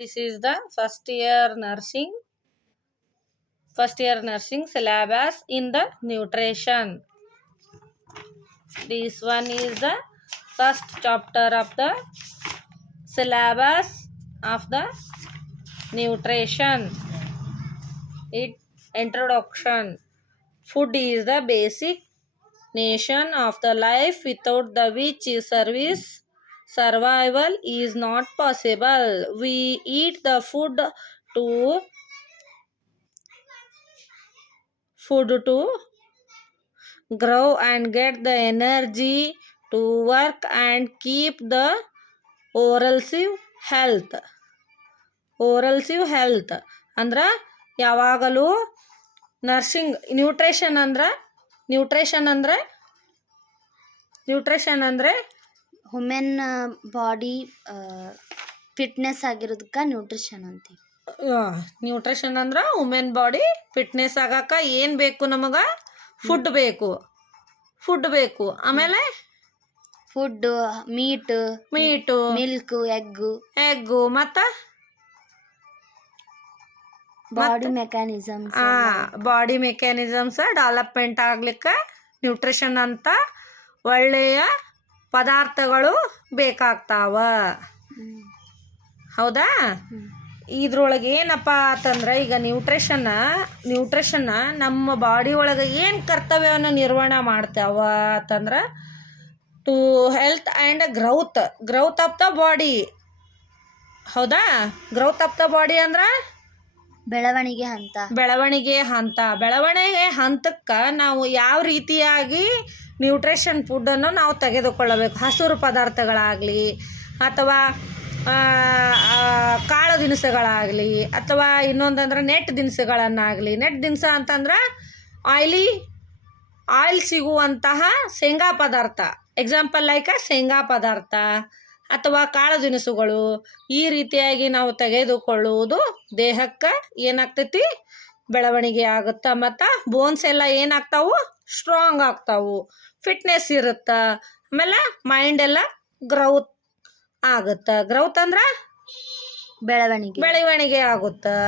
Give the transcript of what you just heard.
This is the first year nursing syllabus in the nutrition. This one is the first chapter of the syllabus of the nutrition. Introduction. Food is the basic nation of the life, without the which survival is not possible. We eat the food to grow and get the energy to work and keep the oral health. ಅಂದ್ರ ಯಾವಾಗಲೂ nutrition ಅಂದ್ರೆ women body fitness ಆಗಿರೋದಕ್ಕೆ nutrition ಅಂತೀವಿ. Nutrition ಅಂದ್ರ women body fitness ಆಗಾಕ ಏನ್ ಬೇಕು? ನಮಗ food ಬೇಕು. ಆಮೇಲೆ ಫುಡ್, ಮೀಟ್, ಮಿಲ್ಕ್, ಎಗ್ಗು ಮತ್ತ ಬಾಡಿ ಮೆಕ್ಯಾನಿಸಮ್ಸ್ ಡೆವಲಪ್ಮೆಂಟ್ ಆಗ್ಲಿಕ್ಕೆ ನ್ಯೂಟ್ರಿಷನ್ ಅಂತ ಒಳ್ಳೆಯ ಪದಾರ್ಥಗಳು ಬೇಕಾಗ್ತಾವ. ಹೌದಾ? ಇದ್ರೊಳಗೆ ಏನಪ್ಪ ಅಂತಂದ್ರೆ, ಈಗ ನ್ಯೂಟ್ರಿಷನ್ ನಮ್ಮ ಬಾಡಿ ಒಳಗೆ ಏನು ಕರ್ತವ್ಯವನ್ನು ನಿರ್ವಹಣೆ ಮಾಡ್ತಾವ ಅಂತಂದ್ರೆ, to health and growth of the body. ಹೌದಾ? ಗ್ರೌತ್ ಆಫ್ ದ ಬಾಡಿ ಅಂದ್ರೆ ಬೆಳವಣಿಗೆ ಹಂತಕ್ಕೆ ನಾವು ಯಾವ ರೀತಿಯಾಗಿ ನ್ಯೂಟ್ರಿಷನ್ ಫುಡ್ಡನ್ನು ನಾವು ತೆಗೆದುಕೊಳ್ಳಬೇಕು. ಹಸಿರು ಪದಾರ್ಥಗಳಾಗಲಿ ಅಥವಾ ಕಾಳು ದಿನಸುಗಳಾಗಲಿ ಅಥವಾ ಇನ್ನೊಂದಂದ್ರೆ ನೆಟ್ ದಿನಸುಗಳನ್ನಾಗಲಿ. ನೆಟ್ ದಿನಸು ಅಂತಂದ್ರೆ ಆಯಿಲ್ ಸಿಗುವಂತಹ ಶೇಂಗಾ ಪದಾರ್ಥ, ಎಕ್ಸಾಂಪಲ್ ಲೈಕ್ ಶೇಂಗಾ ಪದಾರ್ಥ ಅಥವಾ ಕಾಳು ದಿನಸುಗಳು. ಈ ರೀತಿಯಾಗಿ ನಾವು ತೆಗೆದುಕೊಳ್ಳುವುದು ದೇಹಕ್ಕೆ ಏನಾಗ್ತೈತಿ? ಬೆಳವಣಿಗೆ ಆಗುತ್ತೆ. ಮತ್ತು ಬೋನ್ಸ್ ಎಲ್ಲ ಏನಾಗ್ತಾವು? ಸ್ಟ್ರಾಂಗ್ ಆಗ್ತಾವು, ಫಿಟ್ನೆಸ್ ಇರುತ್ತೆ. ಆಮೇಲೆ ಮೈಂಡ್ ಎಲ್ಲ ಗ್ರೌತ್ ಆಗುತ್ತೆ. ಗ್ರೌತ್ ಅಂದ್ರೆ ಬೆಳವಣಿಗೆ ಆಗುತ್ತೆ.